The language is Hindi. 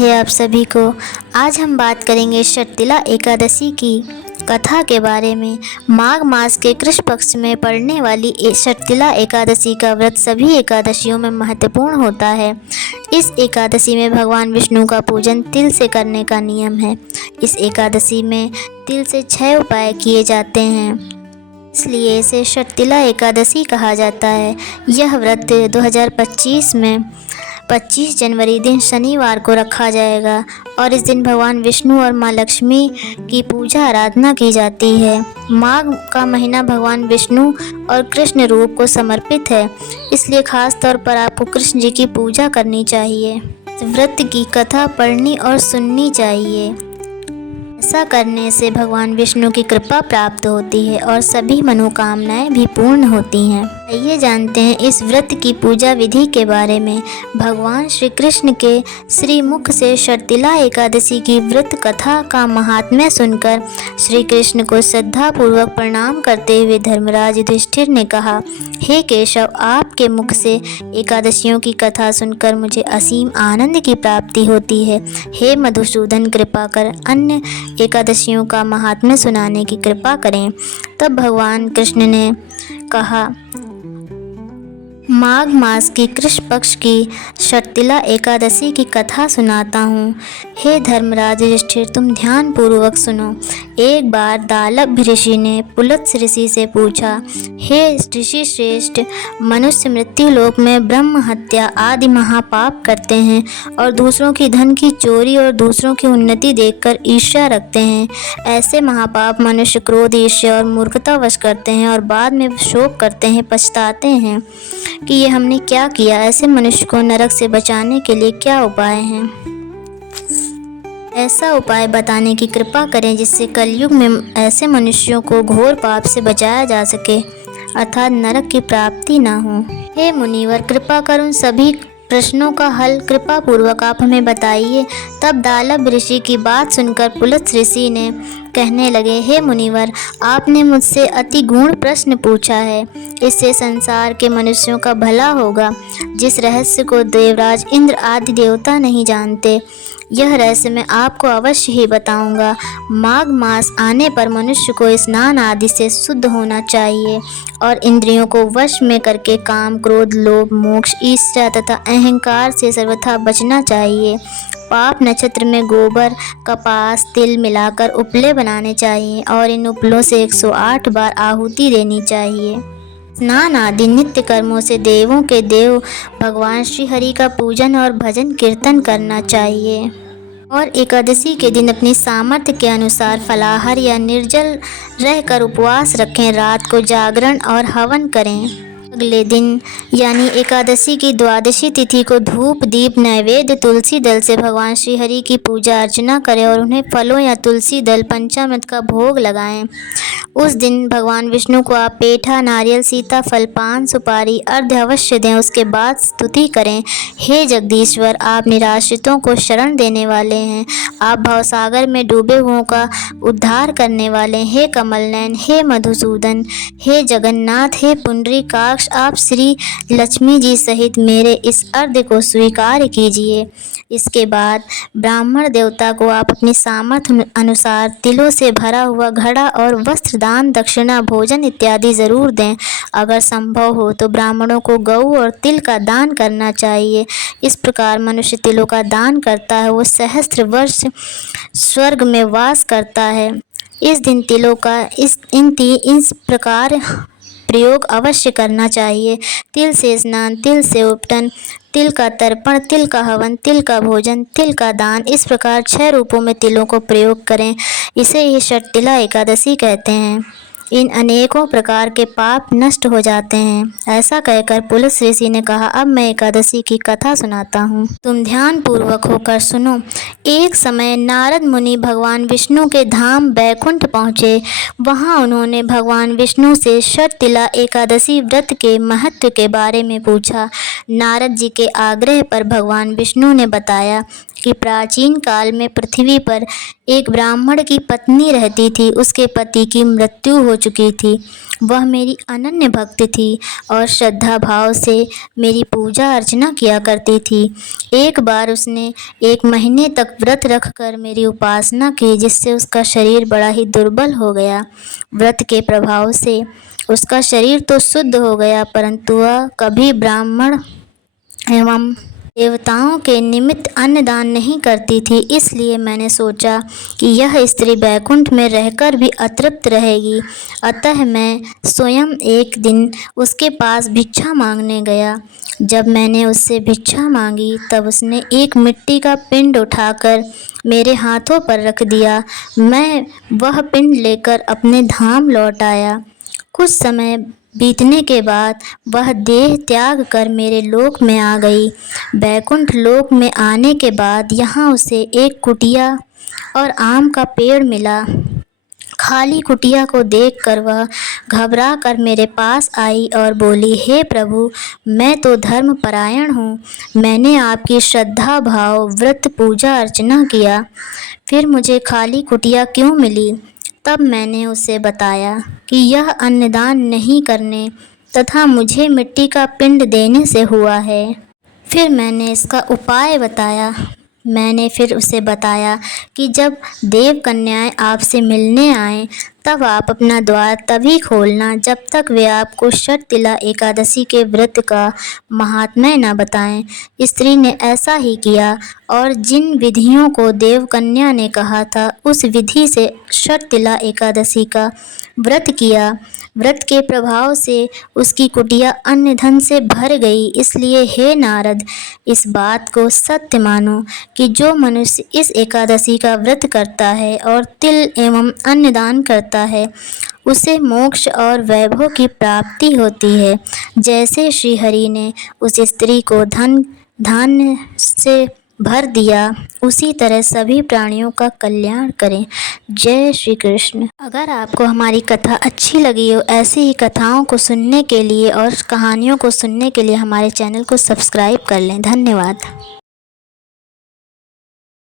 राधे आप सभी को। आज हम बात करेंगे षटतिला एकादशी की कथा के बारे में। माघ मास के कृष्ण पक्ष में पड़ने वाली षटतिला एकादशी का व्रत सभी एकादशियों में महत्वपूर्ण होता है। इस एकादशी में भगवान विष्णु का पूजन तिल से करने का नियम है। इस एकादशी में तिल से 6 उपाय किए जाते हैं, इसलिए इसे षटतिला एकादशी कहा जाता है। यह व्रत 2025 में 25 जनवरी दिन शनिवार को रखा जाएगा और इस दिन भगवान विष्णु और माँ लक्ष्मी की पूजा आराधना की जाती है। माघ का महीना भगवान विष्णु और कृष्ण रूप को समर्पित है, इसलिए खास तौर पर आपको कृष्ण जी की पूजा करनी चाहिए। व्रत की कथा पढ़नी और सुननी चाहिए। ऐसा करने से भगवान विष्णु की कृपा प्राप्त होती है और सभी मनोकामनाएं भी पूर्ण होती हैं। आइए जानते हैं इस व्रत की पूजा विधि के बारे में। भगवान श्री कृष्ण के श्रीमुख से षटतिला एकादशी की व्रत कथा का महात्म्य सुनकर श्री कृष्ण को श्रद्धापूर्वक प्रणाम करते हुए धर्मराज युधिष्ठिर ने कहा, हे केशव, आपके मुख से एकादशियों की कथा सुनकर मुझे असीम आनंद की प्राप्ति होती है। हे मधुसूदन, कृपा कर अन्य एकादशियों का महात्म्य सुनाने की कृपा करें। तब भगवान कृष्ण ने कहा, माघ मास की कृष्ण पक्ष की षटतिला एकादशी की कथा सुनाता हूँ। हे धर्मराज युधिष्ठिर, तुम ध्यान पूर्वक सुनो। एक बार दालभ ऋषि ने पुलत्स ऋषि से पूछा, हे ऋषि श्रेष्ठ, मनुष्य मृत्यु लोक में ब्रह्म हत्या आदि महापाप करते हैं और दूसरों की धन की चोरी और दूसरों की उन्नति देखकर ईर्ष्या रखते हैं। ऐसे महापाप मनुष्य क्रोध, ईर्ष्या और मूर्खतावश करते हैं और बाद में शोक करते हैं, पछताते हैं कि ये हमने क्या किया। ऐसे मनुष्य को नरक से बचाने के लिए क्या उपाय हैं? ऐसा उपाय बताने की कृपा करें जिससे कलयुग में ऐसे मनुष्यों को घोर पाप से बचाया जा सके, अर्थात नरक की प्राप्ति न हो। हे मुनिवर, कृपा कर उन सभी प्रश्नों का हल कृपा पूर्वक आप हमें बताइए। तब दालभ ऋषि की बात सुनकर पुलत्स ऋषि ने कहने लगे, हे मुनिवर, आपने मुझसे अति गूढ़ प्रश्न पूछा है। इससे संसार के मनुष्यों का भला होगा, जिस रहस्य को देवराज इंद्र आदि देवता नहीं जानते। यह रहस्य मैं आपको अवश्य ही बताऊंगा। माघ मास आने पर मनुष्य को स्नान आदि से शुद्ध होना चाहिए और इंद्रियों को वश में करके काम, क्रोध, लोभ, मोक्ष, ईर्ष्या तथा अहंकार से सर्वथा बचना चाहिए। पाप नक्षत्र में गोबर, कपास, तिल मिलाकर उपले बनाने चाहिए और इन उपलों से 108 बार आहुति देनी चाहिए। स्नान आदि नित्य कर्मों से देवों के देव भगवान श्री हरि का पूजन और भजन कीर्तन करना चाहिए और एकादशी के दिन अपनी सामर्थ्य के अनुसार फलाहार या निर्जल रहकर उपवास रखें। रात को जागरण और हवन करें। अगले दिन यानी एकादशी की द्वादशी तिथि को धूप, दीप, नैवेद्य, तुलसी दल से भगवान श्री हरि की पूजा अर्चना करें और उन्हें फलों या तुलसी दल, पंचामृत का भोग लगाएं। उस दिन भगवान विष्णु को आप पेठा, नारियल, सीताफल, पान, सुपारी, अर्घ्य अवश्य दें। उसके बाद स्तुति करें, हे जगदीश्वर, आप निराश्रितों को शरण देने वाले हैं। आप भवसागर में डूबे हुओं का उद्धार करने वाले हैं। हे कमलनयन, हे मधुसूदन, हे जगन्नाथ, हे पुंडरीकाक्ष, आप श्री लक्ष्मी जी सहित मेरे इस अर्घ्य को स्वीकार कीजिए। इसके बाद ब्राह्मण देवता को आप अपनी सामर्थ्य अनुसार तिलों से भरा हुआ घड़ा और वस्त्र दान, दक्षिणा, भोजन इत्यादि जरूर दें। अगर संभव हो तो ब्राह्मणों को गऊ और तिल का दान करना चाहिए। इस प्रकार मनुष्य तिलों का दान करता है, वो सहस्त्र वर्ष स्वर्ग में वास करता है। इस दिन तिलों का इस प्रकार प्रयोग अवश्य करना चाहिए। तिल से स्नान, तिल से उपटन, तिल का तर्पण, तिल का हवन, तिल का भोजन, तिल का दान, इस प्रकार 6 रूपों में तिलों को प्रयोग करें। इसे ही षटतिला एकादशी कहते हैं। इन अनेकों प्रकार के पाप नष्ट हो जाते हैं। ऐसा कहकर पुलत्स ऋषि ने कहा, अब मैं एकादशी की कथा सुनाता हूँ, तुम ध्यान पूर्वक होकर सुनो। एक समय नारद मुनि भगवान विष्णु के धाम बैकुंठ पहुँचे। वहाँ उन्होंने भगवान विष्णु से षटतिला एकादशी व्रत के महत्व के बारे में पूछा। नारद जी के आग्रह पर भगवान विष्णु ने बताया कि प्राचीन काल में पृथ्वी पर एक ब्राह्मण की पत्नी रहती थी। उसके पति की मृत्यु हो चुकी थी। वह मेरी अनन्य भक्त थी और श्रद्धा भाव से मेरी पूजा अर्चना किया करती थी। एक बार उसने 1 महीने तक व्रत रखकर मेरी उपासना की, जिससे उसका शरीर बड़ा ही दुर्बल हो गया। व्रत के प्रभाव से उसका शरीर तो शुद्ध हो गया, परंतु वह कभी ब्राह्मण एवं देवताओं के निमित्त अन्नदान नहीं करती थी। इसलिए मैंने सोचा कि यह स्त्री बैकुंठ में रहकर भी अतृप्त रहेगी। अतः मैं स्वयं एक दिन उसके पास भिक्षा मांगने गया। जब मैंने उससे भिक्षा मांगी तब उसने एक मिट्टी का पिंड उठाकर मेरे हाथों पर रख दिया। मैं वह पिंड लेकर अपने धाम लौट आया। कुछ समय बीतने के बाद वह देह त्याग कर मेरे लोक में आ गई। बैकुंठ लोक में आने के बाद यहाँ उसे एक कुटिया और आम का पेड़ मिला। खाली कुटिया को देखकर वह घबरा कर मेरे पास आई और बोली, हे प्रभु, मैं तो धर्मपरायण हूँ। मैंने आपकी श्रद्धा भाव व्रत पूजा अर्चना किया, फिर मुझे खाली कुटिया क्यों मिली? तब मैंने उसे बताया कि यह अन्नदान नहीं करने तथा मुझे मिट्टी का पिंड देने से हुआ है। फिर मैंने इसका उपाय बताया। मैंने फिर उसे बताया कि जब देव कन्याएं आपसे मिलने आएं तब आप अपना द्वार तभी खोलना जब तक वे आपको षटतिला एकादशी के व्रत का महात्म्य न बताएं। स्त्री ने ऐसा ही किया और जिन विधियों को देवकन्या ने कहा था उस विधि से षटतिला एकादशी का व्रत किया। व्रत के प्रभाव से उसकी कुटिया अन्न धन से भर गई। इसलिए हे नारद, इस बात को सत्य मानो कि जो मनुष्य इस एकादशी का व्रत करता है और तिल एवं अन्नदान करता है उसे मोक्ष और वैभव की प्राप्ति होती है। जैसे श्री हरि ने उस स्त्री को धन धान्य से भर दिया, उसी तरह सभी प्राणियों का कल्याण करें। जय श्री कृष्ण। अगर आपको हमारी कथा अच्छी लगी हो, ऐसी ही कथाओं को सुनने के लिए और कहानियों को सुनने के लिए हमारे चैनल को सब्सक्राइब कर लें। धन्यवाद।